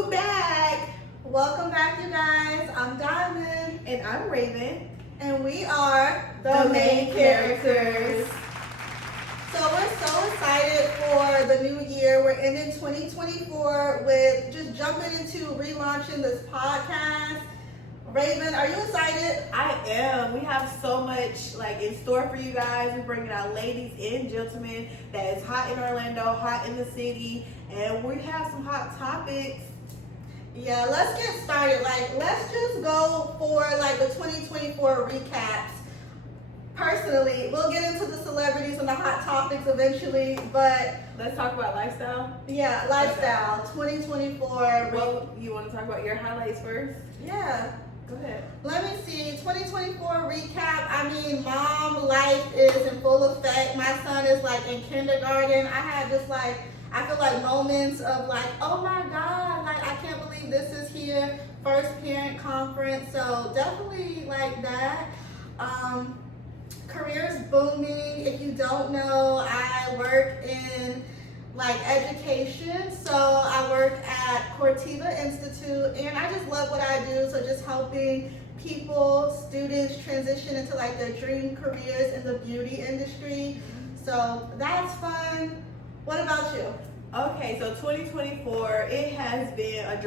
welcome back. Welcome back, you guys. I'm Diamond. And I'm Raven. And we are The main characters. So we're so excited for the new year. We're ending 2024 with just jumping into relaunching this podcast. Raven, are you excited? I am. We have so much in store for you guys. We're bringing out ladies and gentlemen that is hot in Orlando, hot in the city, and we have some hot topics. Yeah, let's get started. Let's just go for the 2024 recaps. Personally, we'll get into the celebrities and the hot topics eventually, but let's talk about lifestyle. Yeah, lifestyle 2024. Well, you want to talk about your highlights first? Yeah. Go ahead. Let me see. 2024 recap. I mean, mom life is in full effect. My son is in kindergarten. I had just I feel moments of oh my God, I can't believe this is here. First parent conference. So definitely that. Career's booming. If you don't know, I work in education. So I work at Cortiva Institute, and I just love what I do. So just helping people, students transition into their dream careers in the beauty industry. So that's fun. What about you? Okay, so 2024, it has been a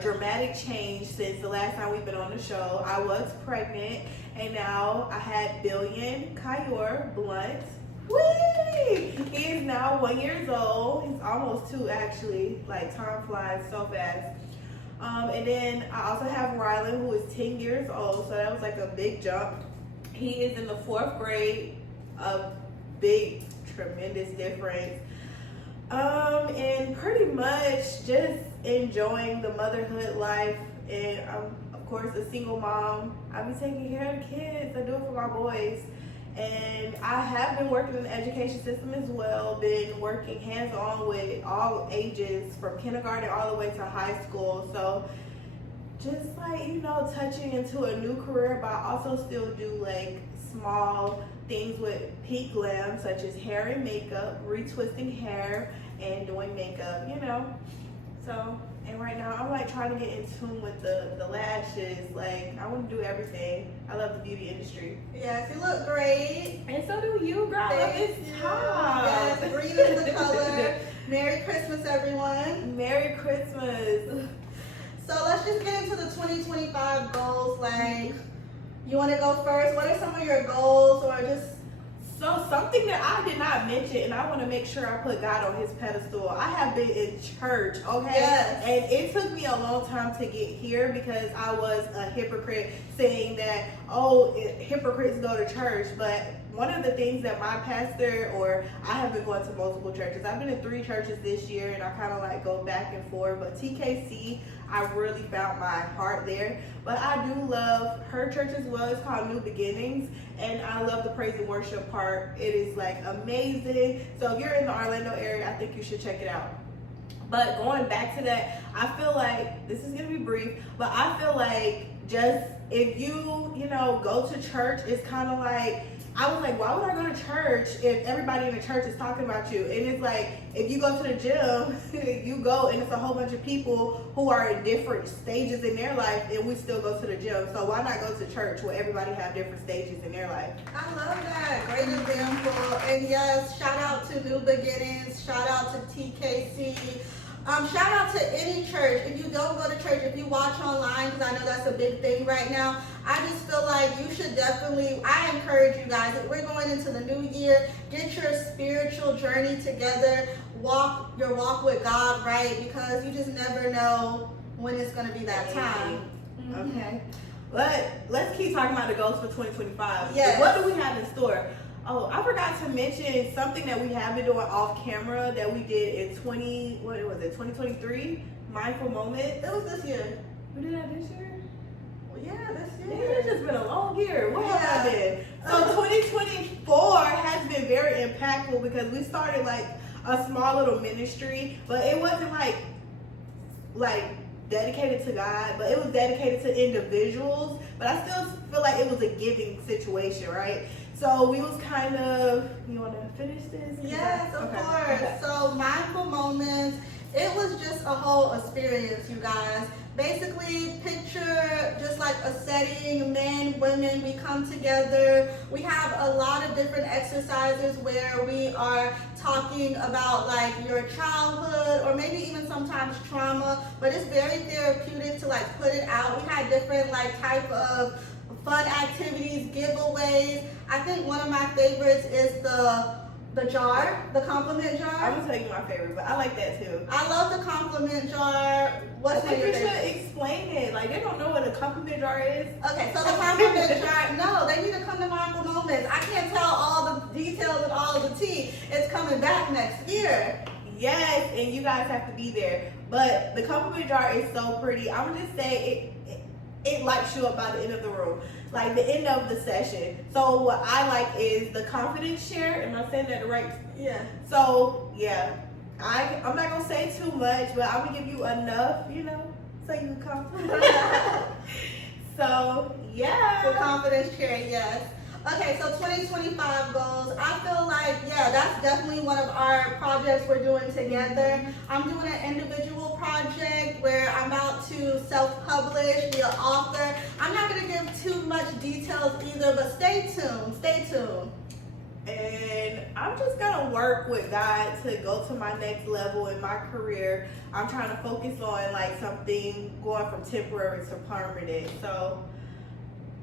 dramatic change since the last time we've been on the show. I was pregnant, and now I had Billion Kyor Blunt. Whee! He is now 1 year old. He's almost 2 actually. Time flies so fast. And then I also have Rylan, who is 10 years old. So that was a big jump. He is in the 4th grade. A big, tremendous difference. And pretty much just enjoying the motherhood life. And I'm, of course, a single mom. I be taking care of the kids. I do it for my boys. And I have been working in the education system as well, been working hands-on with all ages from kindergarten all the way to high school. So just touching into a new career, but I also still do small things with Peak Glam, such as hair and makeup, retwisting hair and doing makeup, So, and right now I'm trying to get in tune with the lashes. I want to do everything. I love the beauty industry. Yes, you look great. And so do you, girl. It's time. Yes, green is the color. Merry Christmas, everyone. Merry Christmas. So let's just get into the 2025 goals. You want to go first? What are some of your goals, or just... So something that I did not mention, and I want to make sure I put God on his pedestal. I have been in church, okay? Yes. And it took me a long time to get here because I was a hypocrite saying that, hypocrites go to church. But one of the things that my pastor, or I have been going to multiple churches. I've been in 3 churches this year, and I kind of go back and forth. But TKC, I really found my heart there. But I do love her church as well. It's called New Beginnings, and I love the praise and worship part. It is amazing. So if you're in the Orlando area, I think you should check it out. But going back to that, I feel this is gonna be brief, but I feel just if you go to church, it's kind of I was why would I go to church if everybody in the church is talking about you? And it's if you go to the gym, you go and it's a whole bunch of people who are in different stages in their life, and we still go to the gym. So why not go to church where everybody have different stages in their life? I love that. Great example. And yes, shout out to New Beginnings. Shout out to TKC. Shout out to any church. If you don't go to church, if you watch online, because I know that's a big thing right now, I just feel you should definitely, I encourage you guys, if we're going into the new year, get your spiritual journey together, walk your walk with God, right? Because you just never know when it's going to be that time. Mm-hmm. Okay. But let's keep talking about the goals for 2025. Yes. What do we have in store? Oh, I forgot to mention something that we have been doing off camera that we did in 2023? Mindful Moments. It was this year. We did that this year? Well, yeah, this Yeah, year. it's just been a long year. What have I been? So 2024 has been very impactful because we started a small little ministry, but it wasn't dedicated to God, but it was dedicated to individuals. But I still feel it was a giving situation, right? So we was kind of, you want to finish this? Yes, of course. Okay. So Mindful Moments It was just a whole experience, you guys. Basically, picture just like a setting, men, women, we come together. We have a lot of different exercises where we are talking about like your childhood or maybe even sometimes trauma, but it's very therapeutic to like put it out. We had different like type of fun activities, giveaways. I think one of my favorites is the jar, the compliment jar. I'm gonna tell you my favorite, but I like that too. I love the compliment jar. What's I one of think your you favorites? should explain it. Like, they don't know what a compliment jar is. Okay, so the compliment jar, no, they need to come to Mindful Moments. I can't tell all the details and all the tea. It's coming back next year. Yes, and you guys have to be there. But the compliment jar is so pretty. I'm gonna just say it lights you up by the end of the room, like the end of the session. So what I like is the confidence share. Am I saying that right? Yeah. So yeah, I'm not gonna say too much, but I'm gonna give you enough, so you can come. So yeah. The confidence chair, yes. Okay, so 2025 goals. I feel like, yeah, that's definitely one of our projects we're doing together. I'm doing an individual project where I'm about to self-publish, be an author. I'm not going to give too much details either, but stay tuned, stay tuned. And I'm just gonna work with God to go to my next level in my career. I'm trying to focus on like something going from temporary to permanent. So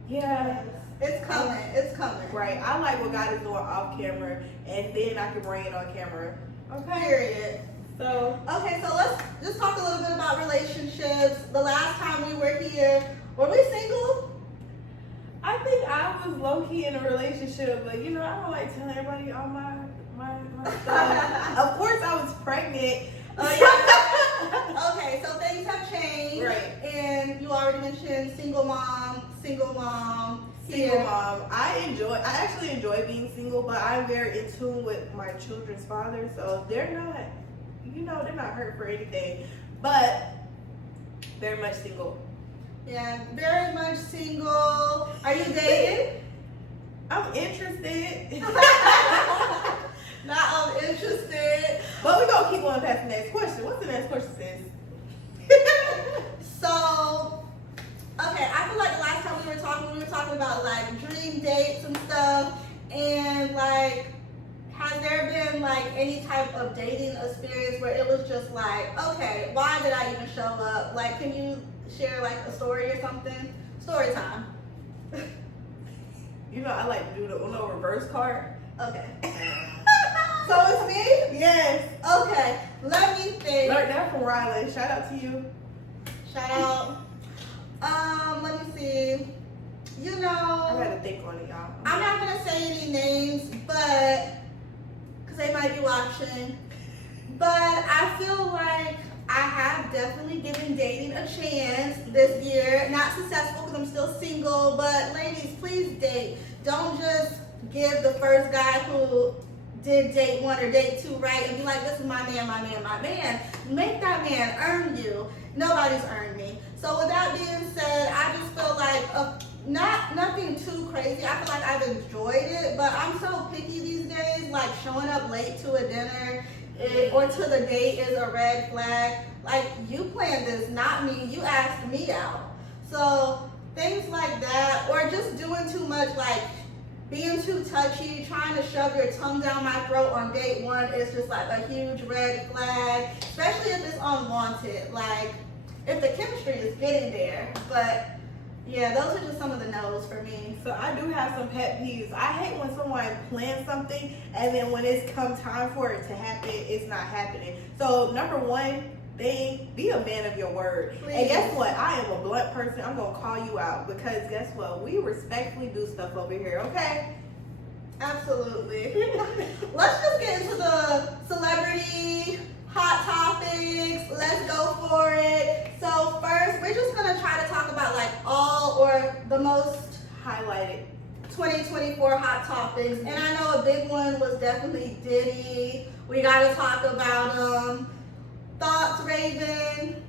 yeah. It's coming, it's coming. Right. I like what God is doing off camera, and then I can bring it on camera. Okay. Period. So Okay, so let's just talk a little bit about relationships. The last time we were here, were we single? I think I was low key in a relationship, but I don't like telling everybody all my stuff. Of course, I was pregnant. Okay, so things have changed. Right. And you already mentioned single mom. Single mom. I actually enjoy being single, but I'm very in tune with my children's father, so they're not hurt for anything, but very much single. Yeah, very much single. Are you dating? I'm interested. Not I'm interested. But we're gonna keep on past the next question. What's the next question, sis? So, okay, I feel like the last time we were talking about like dream dates and stuff, and like, has there been like any type of dating experience where it was just like, okay, why did I even show up? Like, can you share like a story or something? Story time. I like to do the Uno reverse card. Okay. So it's me? Yes. Okay, let me think. Learned that from Riley. Shout out to you. Shout out. Let me see. I had to think on it, y'all. I'm not gonna say any names, but because they might be watching. But I feel like I have definitely given dating a chance this year. Not successful because I'm still single, but ladies, please date. Don't just give the first guy who did date 1 or date 2 right and be like, this is my man, my man, my man. Make that man earn you. Nobody's earned me. So with that being said, I just feel like nothing too crazy. I feel like I've enjoyed it, but I'm so picky these days. Like showing up late to a dinner or to the date is a red flag. Like, you planned this, not me. You asked me out. So things like that, or just doing too much, like being too touchy, trying to shove your tongue down my throat on date 1 is just like a huge red flag, especially if it's unwanted. Like, if the chemistry is getting there. But yeah, those are just some of the no's for me. So I do have some pet peeves. I hate when someone plans something and then when it's come time for it to happen, it's not happening. So number 1 thing, be a man of your word. Please. And guess what? I am a blunt person. I'm gonna call you out because guess what? We respectfully do stuff over here, okay? Absolutely. Let's just get into the celebrity hot topics. Let's go for it. So first, we're just gonna try to talk about like all or the most Highlighted 2024 hot topics. And I know a big one was definitely Diddy. We gotta talk about Thoughts, Raven?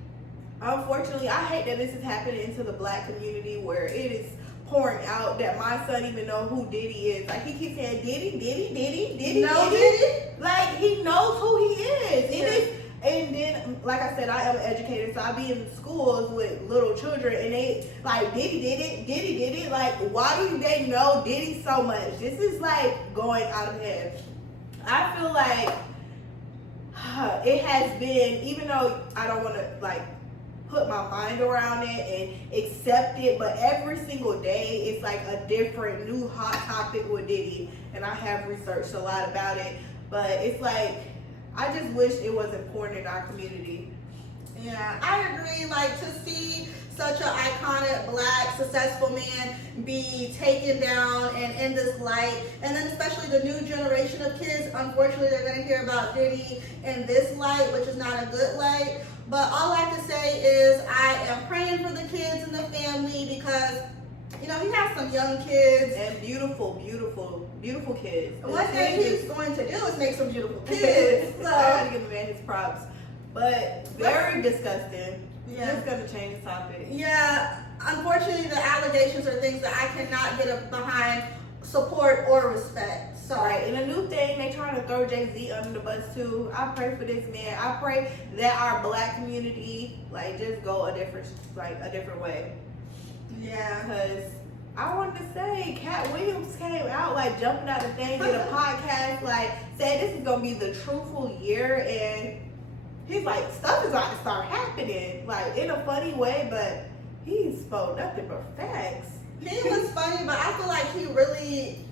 Unfortunately, I hate that this is happening to the black community where it is pouring out that my son even know who Diddy is. Like, he keeps saying Diddy. No Diddy? Like, he knows who he is. And then like I said, I am an educator, so I be in schools with little children, and they like Diddy did it. Like, why do they know Diddy so much? This is like going out of hand. I feel like it has been, even though I don't want to like put my mind around it and accept it, but every single day it's like a different new hot topic with Diddy, and I have researched a lot about it, but it's like I just wish it was important in our community. Yeah, I agree. Like, to see such an iconic black successful man be taken down and in this light, and then especially the new generation of kids, unfortunately they're going to hear about Diddy in this light, which is not a good light. But all I can say is I am praying for the kids and the family, because you know, he has some young kids And beautiful kids. One thing he's going to do is make some beautiful kids. I So gotta give the man his props. But very disgusting. Yeah. Just gonna change the topic. yeah, unfortunately the allegations are things that I cannot get behind support or respect. So Right, and a new thing, they trying to throw Jay-Z under the bus too. I pray for this man. I pray that our black community like just go a different way. yeah. Because I wanted to say, Cat Williams came out like jumping out the thing, did a podcast, like said this is gonna be the truthful year, and he's like stuff is about to start happening, like in a funny way, but he spoke nothing but facts. He was funny, but I feel like he really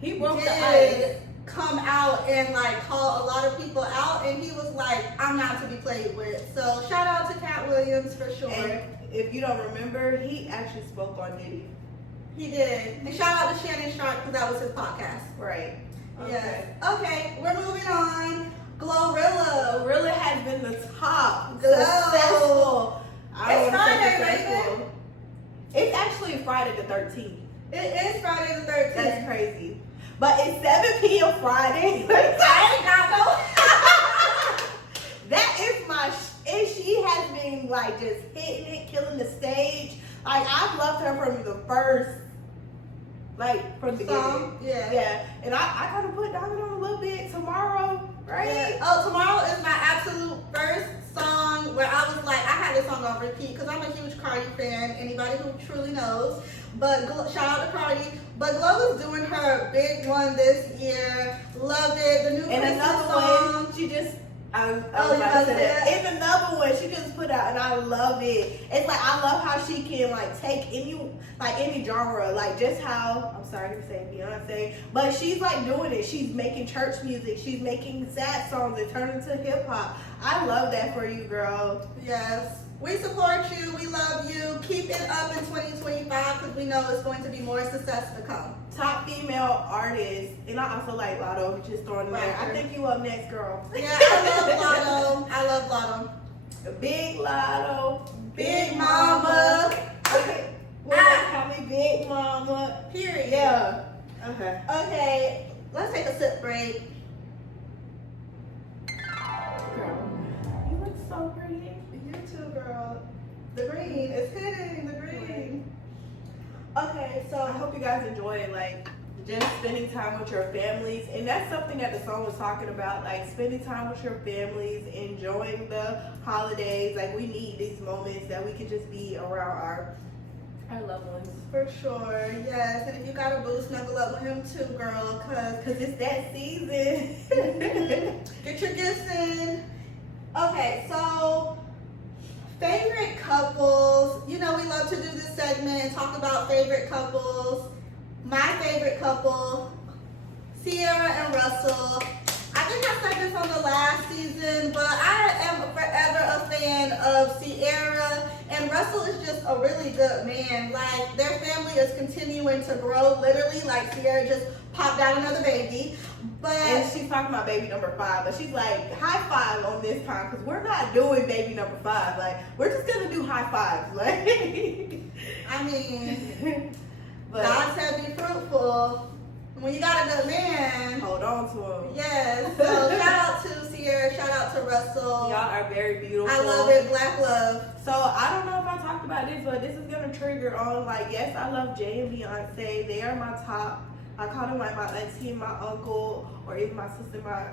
He broke the ice. did come out and like call a lot of people out, and he was like, I'm not to be played with. So shout out to Cat Williams for sure. And if you don't remember, he actually spoke on Diddy. He did. And shout out to Shannon Sharp, because that was his podcast. Right. Yes. Okay, we're moving on. Glorilla. Gorilla has been the top Glow. successful. I It's don't wanna say Friday, successful. It's actually Friday the 13th. It is Friday the 13th. That's crazy. But it's 7 p.m. Friday. I ain't got no. That is my. And she has been like just hitting it, killing the stage. Like I've loved her from the first, like from the beginning. Yeah. Yeah, and I kind of put Diamond on a little bit tomorrow, right? Yeah. Oh, Tomorrow is my absolute first song where I was like, I had this song on repeat because I'm a huge Cardi fan. Anybody who truly knows. But shout out to Cardi. But Glow is doing her big one this year. Loved it. The new And Christmas another song. one, she just. I was Oh, you about about to to say say that. that? And another one she just put out, and I love it. It's like I love how she can like take any genre, like just how I'm sorry to say Beyonce, but she's like doing it. She's making church music. She's making sad songs and turning to hip hop. I love that for you, girl. Yes. We support you. We love you. Keep it up in 2025 because we know it's going to be more success to come. Top female artist, and I also like Lotto. Just throwing it there. I Right. think you up next, girl. Yeah, I love Lotto. I love Lotto. Big Lotto, Big Mama. Okay, well, call me Big Mama. Period. Yeah. Okay. Okay, let's take a sip break. Girl, you look so pretty. You too, girl. The green is hitting. The green. Okay, I so hope you guys enjoy like just spending time with your families, and that's something that the song was talking about, like spending time with your families, enjoying the holidays. Like we need these moments that we can just be around our loved ones. for sure, yes. And if you got a boo, snuggle up with him too, girl, Cause it's that season. get your gifts in. Okay, so favorite couples. You know, we love to do this segment and talk about favorite couples. My favorite couple, Sierra and Russell. I think I said this on the last season, but I am forever a fan of Sierra, and Russell is just a really good man. Like, their family is continuing to grow, literally. Like, Sierra just popped out another baby. But And she's talking about baby number 5, but she's like, high five on this time, because we're not doing baby number 5. Like, we're just gonna do high fives. Like, I mean, but God said be fruitful. When you got a good man, hold on to him. yes. So shout out to Sierra, shout out to Russell. Y'all are very beautiful. I love it, Black love. So I don't know if I talked about this, but this is gonna trigger on like, yes, I love Jay and Beyonce. They are my top. I call them like my auntie and my uncle, or even my sister, my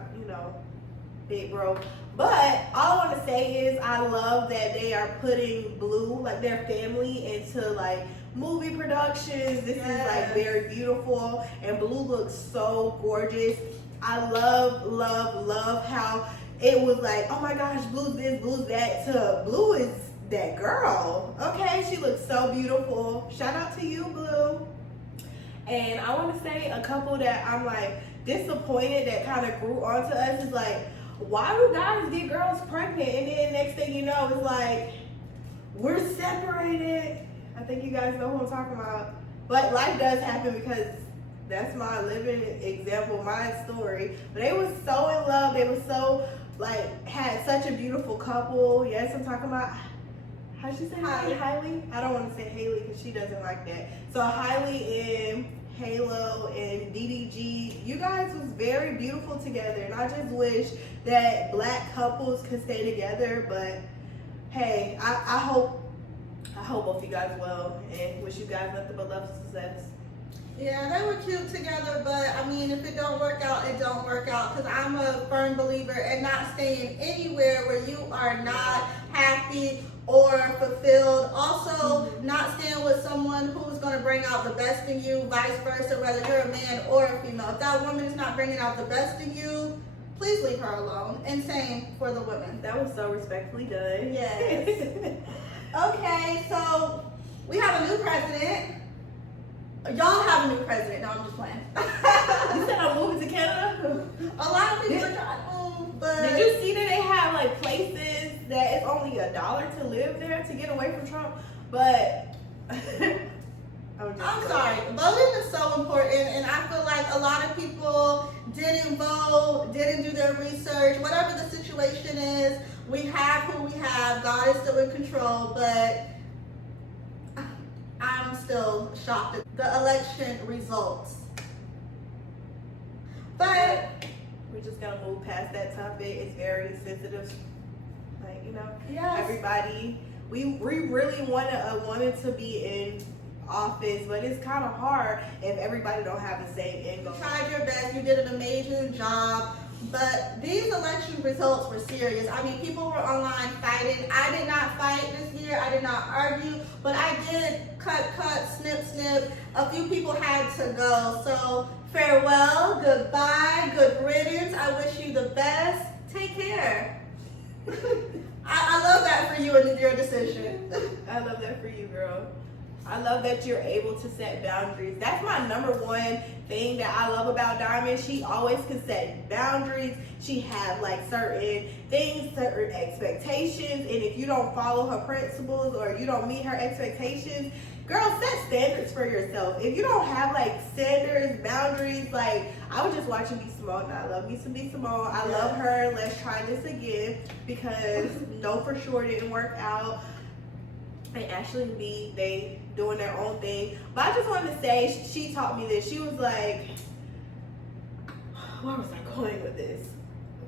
big bro. But all I want to to say is I love that they are putting Blue, like their family, into like movie productions. This is like very beautiful, and Blue looks so gorgeous. I love how it was like, oh my gosh, Blue's this, Blue's that, to Blue is that girl. Okay, she looks so beautiful. Shout out to you, Blue. And I want to say a couple that I'm like disappointed that kind of grew onto us is like, why do guys get girls pregnant and then next thing you know it's like we're separated? I think you guys know who I'm talking about. But life does happen, because that's my living example, my story. But they was so in love. They was so like had such a beautiful couple. Yes, I'm talking about, how'd she say Hailey? I don't want to say Haley because she doesn't like that. So Hailey and Halo and DDG, you guys was very beautiful together, and I just wish that Black couples could stay together. But hey, I hope both you guys well, and wish you guys nothing but love and success. Yeah, they were cute together, but I mean, if it don't work out, it don't work out. Because I'm a firm believer in not staying anywhere where you are not happy or fulfilled. Also, not staying with someone who's going to bring out the best in you, vice versa, whether you're a man or a female. If that woman is not bringing out the best in you, please leave her alone. And same for the women. That was so respectfully done. Yes. Okay, so we have a new president. Y'all have a new president. No, I'm just playing. You said I'm moving to Canada? A lot of people are trying to move, but... Did you see that they have like places that it's only $1 to live there to get away from Trump? But I'm sorry. Voting is so important, and I feel like a lot of people didn't vote, didn't do their research. Whatever the situation is, we have who we have. God is still in control, but I'm still shocked at the election results. But we're just gonna move past that topic. It's very sensitive. Like, you know, yes. Everybody, we really wanted to be in office, but it's kind of hard if everybody don't have the same end goal. You tried your best. You did an amazing job. But these election results were serious. I mean, people were online fighting. I did not fight this year. I did not argue, but I did cut, snip. A few people had to go. So farewell, goodbye, good riddance. I wish you the best. Take care. I love that for you and your decision. I love that for you, girl. I love that you're able to set boundaries. That's my #1 thing that I love about Diamond. She always can set boundaries. She have like certain things, certain expectations, and if you don't follow her principles or you don't meet her expectations, girl, set standards for yourself. If you don't have like standards, boundaries, like I was just watching B Simone, and I love me some B Simone. I love her. Let's try this again, because No For Sure didn't work out. And Ashley and B, they doing their own thing. But I just wanted to say, she taught me this. She was like, where was I going with this?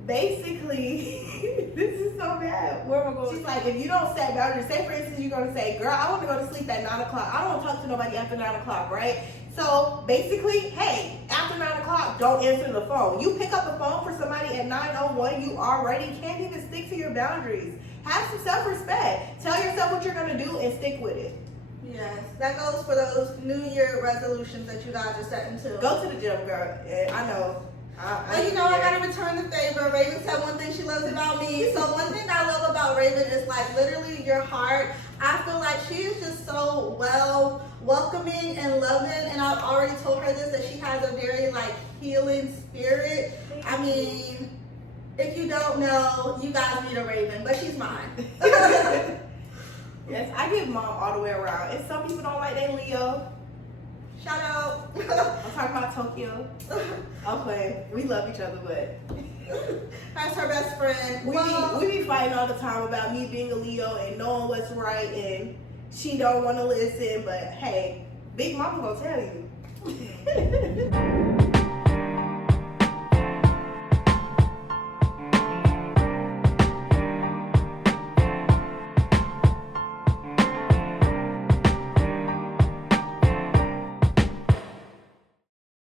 Basically, this is so bad. Where am I going? She's like, if you don't set boundaries, say for instance, you're going to say, girl, I want to go to sleep at 9 o'clock. I don't want to talk to nobody after 9 o'clock, right? So basically, hey, after 9 o'clock, don't answer the phone. You pick up the phone for somebody at 9:01, you already can't even stick to your boundaries. Have some self-respect. Tell yourself what you're going to do and stick with it. Yes, that goes for those New Year resolutions that you guys are setting to. Go to the gym, girl. I know. I gotta return the favor. Raven said one thing she loves about me. So one thing I love about Raven is like literally your heart. I feel like she is just so welcoming and loving, and I've already told her this, that she has a very like healing spirit. I mean, if you don't know, you guys need a Raven, but she's mine. Yes, I give mom all the way around. And some people don't like that Leo. Shout out. I'm talking about Tokyo. I'm playing. We love each other, but that's her best friend. We be fighting all the time about me being a Leo and knowing what's right, and she don't want to listen. But hey, Big Mama gonna tell you.